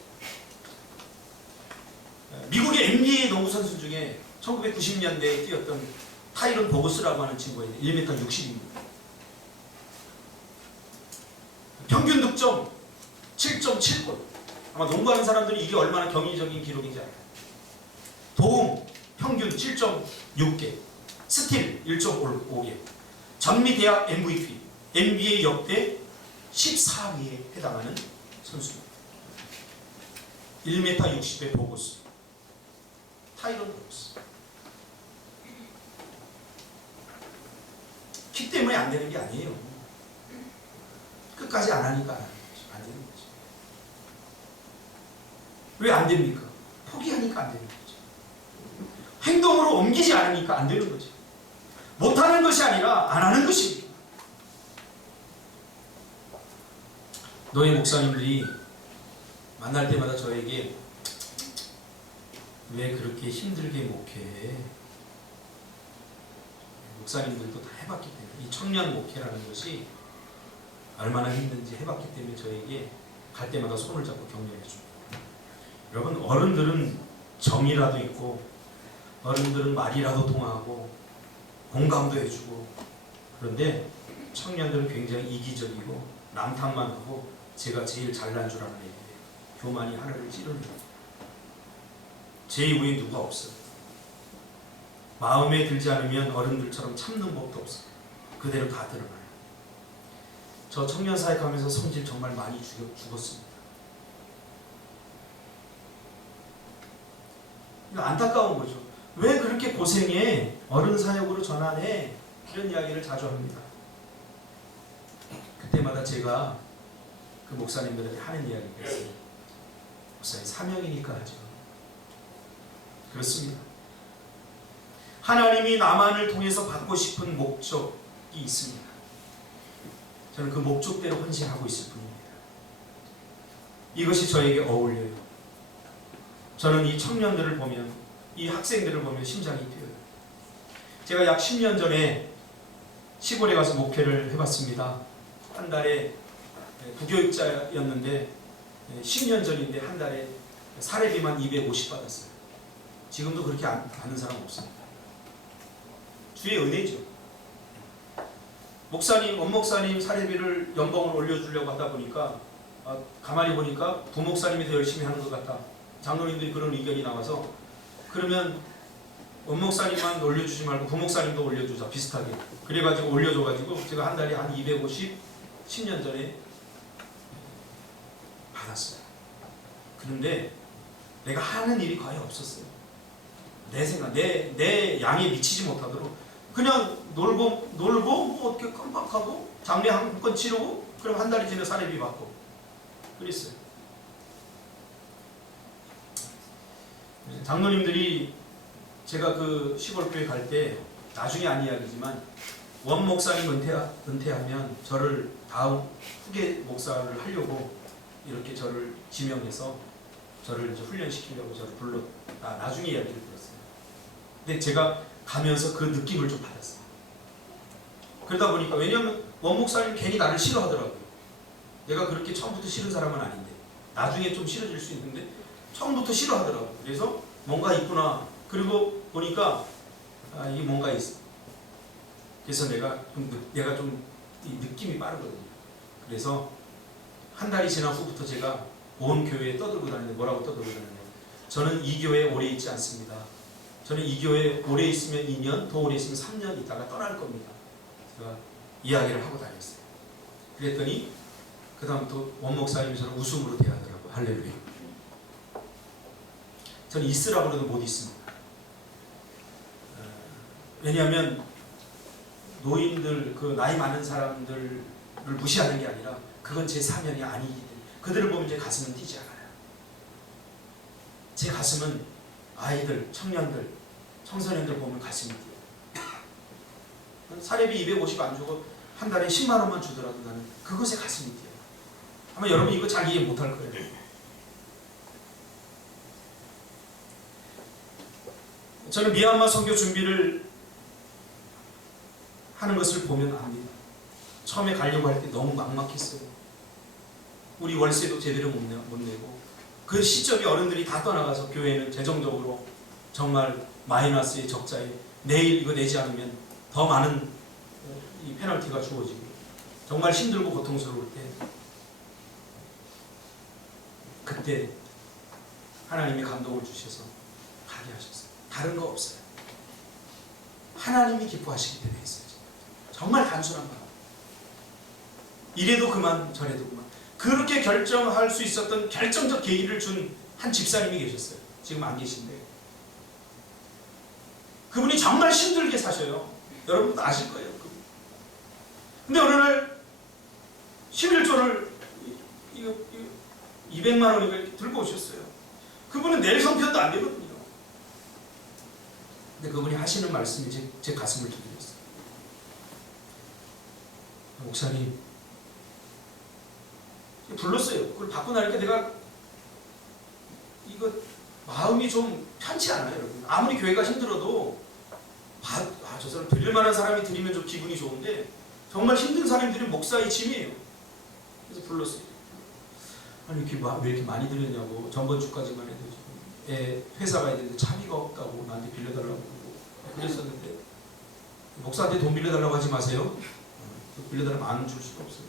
미국의 NBA 농구 선수 중에 1990년대에 뛰었던 타이런 보거스라고 하는 친구가 있는데 1m 60입니다. 평균 득점 7.7골. 아마 농구하는 사람들이 이게 얼마나 경이적인 기록인지 알아요. 도움 평균 7.6개, 스틸 1.5개, 전미 대학 MVP, NBA 역대 14위에 해당하는 선수입니다. 1m 60의 보거스. 타이런 보거스. 키 때문에 안 되는 게 아니에요. 끝까지 안 하니까 안 되는 거죠. 왜 안 됩니까? 포기하니까 안 되는 거죠. 행동으로 옮기지 않으니까 안 되는 거죠. 못하는 것이 아니라 안 하는 것입니다. 노예 목사님들이 만날 때마다 저에게 왜 그렇게 힘들게 목회해? 목사님들도 다 해봤기 때문에 이 청년 목회라는 것이 얼마나 힘든지 해봤기 때문에 저에게 갈 때마다 손을 잡고 격려해 줍니다. 여러분, 어른들은 정이라도 있고 어른들은 말이라도 통하고 공감도 해주고, 그런데 청년들은 굉장히 이기적이고 남 탓만 하고 제가 제일 잘난 줄 아는 애예요. 교만이 하늘을 찌르는 거예요. 제 이후에 누가 없어요. 마음에 들지 않으면 어른들처럼 참는 법도 없어요. 그대로 다 드러나요. 저 청년 사역하면서 성질 정말 많이 죽었습니다. 안타까운 거죠. 왜 그렇게 고생해? 어른 사역으로 전환해? 이런 이야기를 자주 합니다. 그때마다 제가 그 목사님들에게 하는 이야기가 있어요. 목사님, 사명이니까 하죠. 그렇습니다. 하나님이 나만을 통해서 받고 싶은 목적이 있습니다. 저는 그 목적대로 헌신하고 있을 뿐입니다. 이것이 저에게 어울려요. 저는 이 청년들을 보면, 이 학생들을 보면 심장이 뛰어요. 제가 약 10년 전에 시골에 가서 목회를 해봤습니다. 한 달에 부교육자였는데 10년 전인데 한 달에 사례비만 250 받았어요. 지금도 그렇게 받는 사람 없습니다. 주의 은혜죠. 목사님, 원목사님 사례비를 연봉을 올려주려고 하다 보니까 가만히 보니까 부목사님이 더 열심히 하는 것 같다. 장로님들이 그런 의견이 나와서, 그러면 원목사님만 올려주지 말고 부목사님도 올려주자, 비슷하게. 그래가지고 올려줘가지고 제가 한 달에 한 250 10년 전에 받았어요. 그런데 내가 하는 일이 거의 없었어요. 내 생각, 내 양에 미치지 못하도록 그냥 놀고 뭐 어떻게 깜빡하고 장례 한 건 치르고 그럼 한 달이 지나 사례비 받고 그랬어요. 장로님들이 제가 그 시골교회 갈 때, 나중에 한 이야기지만 원 목사님 은퇴하면 저를 다음 후계 목사를 하려고 이렇게 저를 지명해서 저를 이제 훈련시키려고 저를 나중에 이야기를 들었어요. 근데 제가 가면서 그 느낌을 좀 받았어요. 그러다 보니까, 왜냐하면 원 목사님 괜히 나를 싫어하더라고요. 내가 그렇게 처음부터 싫은 사람은 아닌데, 나중에 좀 싫어질 수 있는데 처음부터 싫어하더라고요. 그래서 뭔가 있구나. 그리고 보니까 이게 뭔가 있어. 그래서 내가 좀 이 느낌이 빠르거든요. 그래서 한 달이 지난 후부터 제가 온 교회에 떠들고 다니는데, 뭐라고 떠들고 다니냐면, 저는 이 교회에 오래 있지 않습니다. 저는 이 교회에 오래 있으면 2년, 더 오래 있으면 3년 있다가 떠날 겁니다. 제가 이야기를 하고 다녔어요. 그랬더니 그 다음부터 원 목사님이 저를 웃음으로 대하더라고요. 할렐루야. 저는 있으라고 해도 못 있습니다. 왜냐하면 노인들, 그 나이 많은 사람들을 무시하는 게 아니라 그건 제 사명이 아니기 때문에 그들을 보면 제 가슴은 뛰지 않아요. 제 가슴은 아이들, 청년들, 청소년들 보면 가슴이 뛰어요. 사례비 250 안 주고 한 달에 10만 원만 주더라도 나는 그것에 가슴이 뛰어요. 아마 여러분 이거 잘 이해 못할 거예요. 저는 미얀마 선교 준비를 하는 것을 보면 압니다. 처음에 가려고 할 때 너무 막막했어요. 우리 월세도 제대로 못 내고, 그 시점이 어른들이 다 떠나가서 교회는 재정적으로 정말 마이너스의 적자에, 내일 이거 내지 않으면 더 많은 이 페널티가 주어지고 정말 힘들고 고통스러울 때, 그때 하나님이 감동을 주셔서 가게 하셨어요. 다른 거 없어요. 하나님이 기뻐하시기 때문에 했어요. 정말 단순한 거. 이래도 그만 저래도 그만. 그렇게 결정할 수 있었던 결정적 계기를 준 한 집사님이 계셨어요. 지금 안 계신데, 그분이 정말 힘들게 사셔요. 여러분도 아실 거예요. 근데 어느 날 11조를 200만 원인가 이렇게 들고 오셨어요. 그분은 내일 성편도 안 되거든요. 근데 그분이 하시는 말씀이 제 가슴을 두드렸어요. 목사님, 불렀어요. 그걸 받고 나니까 내가 이거 마음이 좀 편치 않아요, 여러분. 아무리 교회가 힘들어도 저 사람 드릴 만한 사람이 드리면 좀 기분이 좋은데 정말 힘든 사람들이 목사의 짐이에요. 그래서 불렀어요. 아니 이렇게 왜 이렇게 많이 드렸냐고. 전번 주까지만 해도 지금 회사 가야 되는데 차비가 없다고 나한테 빌려달라고 그랬었는데 목사한테 돈 빌려달라고 하지 마세요. 빌려달라면 안 줄 수가 없어요.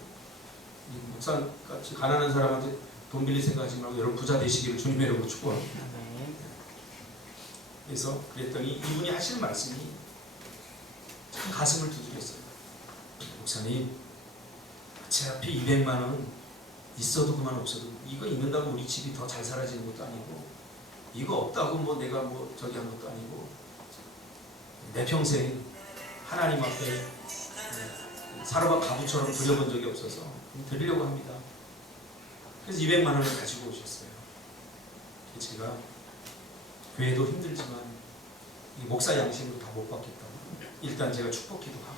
목사같이 가난한 사람한테 돈 빌릴 생각하지 말고 여러분 부자 되시기를 주님의 이름으로 축복합니다. 그래서 그랬더니 이분이 하시는 말씀이 참 가슴을 두드렸어요. 목사님, 제 앞에 200만 원 있어도 그만 없어도 이거 있는다고 우리 집이 더 잘 살아지는 것도 아니고 이거 없다고 뭐 내가 뭐 저기 한 것도 아니고 내 평생 하나님 앞에 사르밧 가부처럼 드려본 적이 없어서 드리려고 합니다. 그래서 200만 원을 가지고 오셨어요. 제가 교회도 힘들지만 목사 양심으로 다 못 받겠다고 일단 제가 축복기도 하고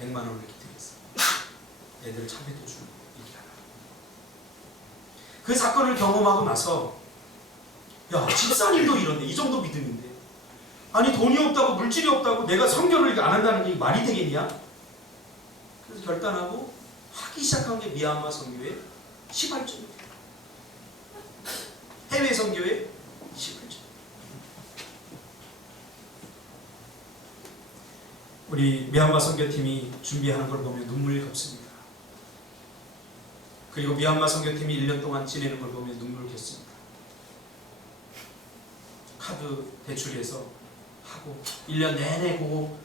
100만 원을 이렇게 드렸어요. 애들 차비도 주고 얘기하라. 그 사건을 경험하고 나서 야 집사님도 이런데 이 정도 믿음인데 아니 돈이 없다고 물질이 없다고 내가 선교를 안 한다는 게 말이 되겠냐? 그래서 결단하고 하기 시작한 게 미얀마 선교의 18점 해외 선교의 18점. 우리 미얀마 선교팀이 준비하는 걸 보면 눈물이 겹습니다. 그리고 미얀마 선교팀이 1년 동안 지내는 걸 보면 눈물을 겹습니다. 카드 대출해서 하고 1년 내내 그거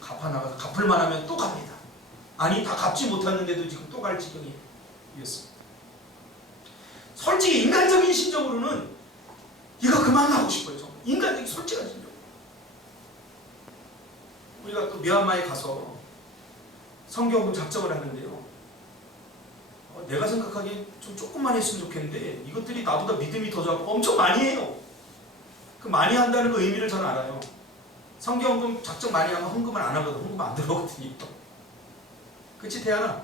갚아나가서 갚을만 하면 또 갑니다. 아니 다 갚지 못했는데도 지금 또 갈 지경이었습니다. 솔직히 인간적인 심정으로는 이거 그만하고 싶어요. 정말. 인간적인 솔직한 심정. 우리가 또 미얀마에 가서 성경을 작정을 하는데요. 내가 생각하기엔 좀 조금만 했으면 좋겠는데 이것들이 나보다 믿음이 더 좋고 엄청 많이 해요. 그 많이 한다는 그 의미를 저는 알아요. 성경금 작정 많이 하면 헌금을 안 하거든. 헌금 안 들어오거든요. 그치 태연아?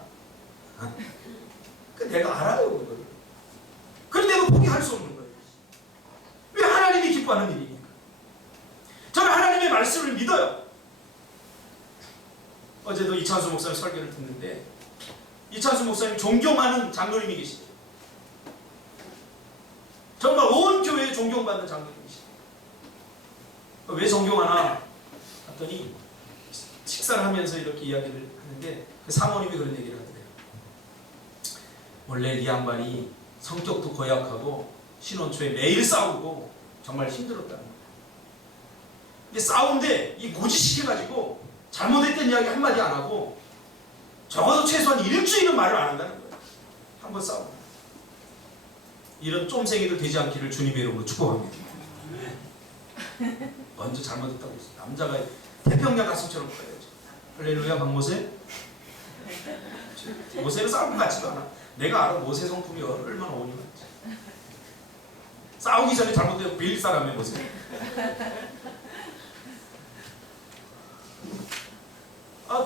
그 내가 알아요 그거를. 그런데도 포기할 수 없는 거예요. 왜 하나님이 기뻐하는 일이니까. 저는 하나님의 말씀을 믿어요. 어제도 이찬수 목사님 설교를 듣는데 이찬수 목사님 존경하는 장로님이 계시죠. 정말 온 교회에 존경받는 장로님이시죠. 왜 존경하나 했더니 식사를 하면서 이렇게 이야기를 하는데 그 사모님이 그런 얘기를 하더래요. 원래 이 양반이 성격도 고약하고 신혼 초에 매일 싸우고 정말 힘들었다는 거예요. 근데 싸우는데 이 고지시켜가지고 잘못했던 이야기 한마디 안 하고 적어도 최소한 일주일은 말을 안 한다는 거예요. 한번 싸우고. 이런 쫌생이도 되지 않기를 주님의 이름으로 축복합니다. 먼저 잘못했다고 했어요. 남자가 태평양 가슴처럼 커야죠. 할렐루야 박모세? 모세는 싸우고 같지도 않아. 내가 알아 모세 성품이 얼마나 온유한지. 싸우기 전에 잘못되면 빌 사람이에요 모세.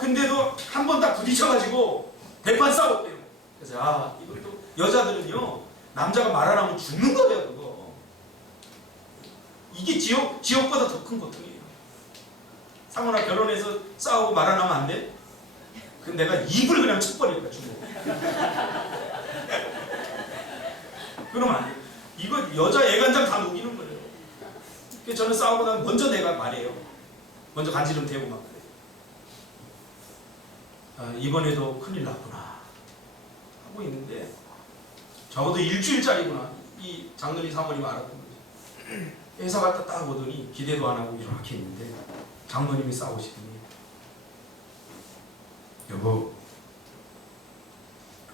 근데도 한 번 다 부딪혀가지고 대판 싸웠대요. 그래서 이것도 여자들은요 남자가 말 안 하면 죽는 거예요 그거. 이게 지옥보다 더 큰 고통이에요. 상원아 결혼해서 싸우고 말 안 하면 안 돼? 그럼 내가 입을 그냥 쳐버릴 거야 주먹. 그러면 안 돼. 이거 여자 애간장 다 녹이는 거예요. 그래서 저는 싸우고 나면 먼저 내가 말해요. 먼저 간지럼 대고 막 그래요. 이번에도 큰일 났구나 하고 있는데 적어도 일주일짜리구나 이 장로님 사모님 알았던 거죠. 회사 갔다 딱 오더니 기대도 안 하고 이렇게 있는데 장로님이 싸우시더니 여보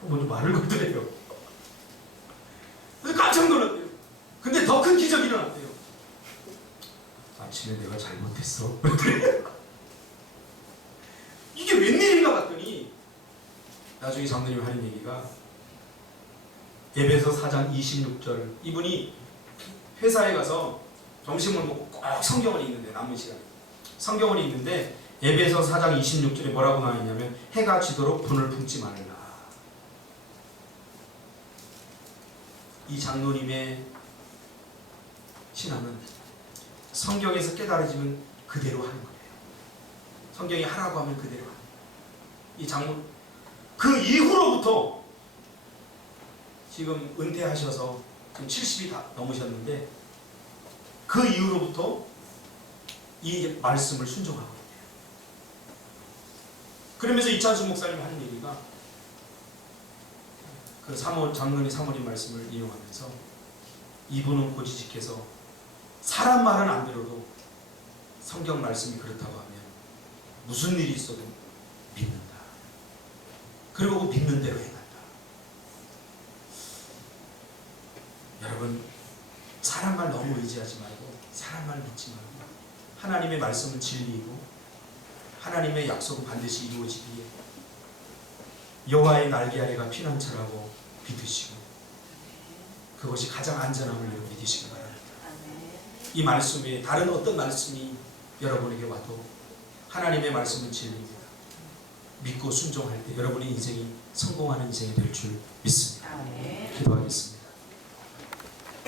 먼저 말을 걸더래요. 그래서 깜짝 놀랐대요. 근데 더 큰 기적이 일어났대요. 아침에 내가 잘못했어. 이게 웬일인가 봤더니 나중에 장로님이 하는 얘기가 에베소 4장 26절 이분이 회사에 가서 점심을 먹고 꼭 성경을 읽는데 남은 시간에 성경을 읽는데 에베소 4장 26절에 뭐라고 나와있냐면 해가 지도록 분을 품지 말라. 이 장로님의 신앙은 성경에서 깨달아지면 그대로 하는 거예요. 성경이 하라고 하면 그대로 하는 거예요. 이 장모 그 이후로부터 지금 은퇴하셔서 지금 70이 다 넘으셨는데 그 이후로부터 이 말씀을 순종하고 있대요. 그러면서 이찬수 목사님 하는 얘기가 그 장로님 사모님 말씀을 이용하면서 이분은 고지식해서 사람 말은 안 들어도 성경 말씀이 그렇다고 하면 무슨 일이 있어도 믿는다. 그리고 믿는 대로 행한다. 여러분 사람 말 너무 의지하지 말고 사람 말 믿지 말고 하나님의 말씀은 진리이고 하나님의 약속은 반드시 이루어지기에 여호와의 날개 아래가 피난처라고 믿으시고 그것이 가장 안전함을 믿으시기 바랍니다. 이 말씀 외에 다른 어떤 말씀이 여러분에게 와도 하나님의 말씀은 진리입니다. 믿고 순종할 때 여러분의 인생이 성공하는 인생이 될 줄 믿습니다. 기도하겠습니다.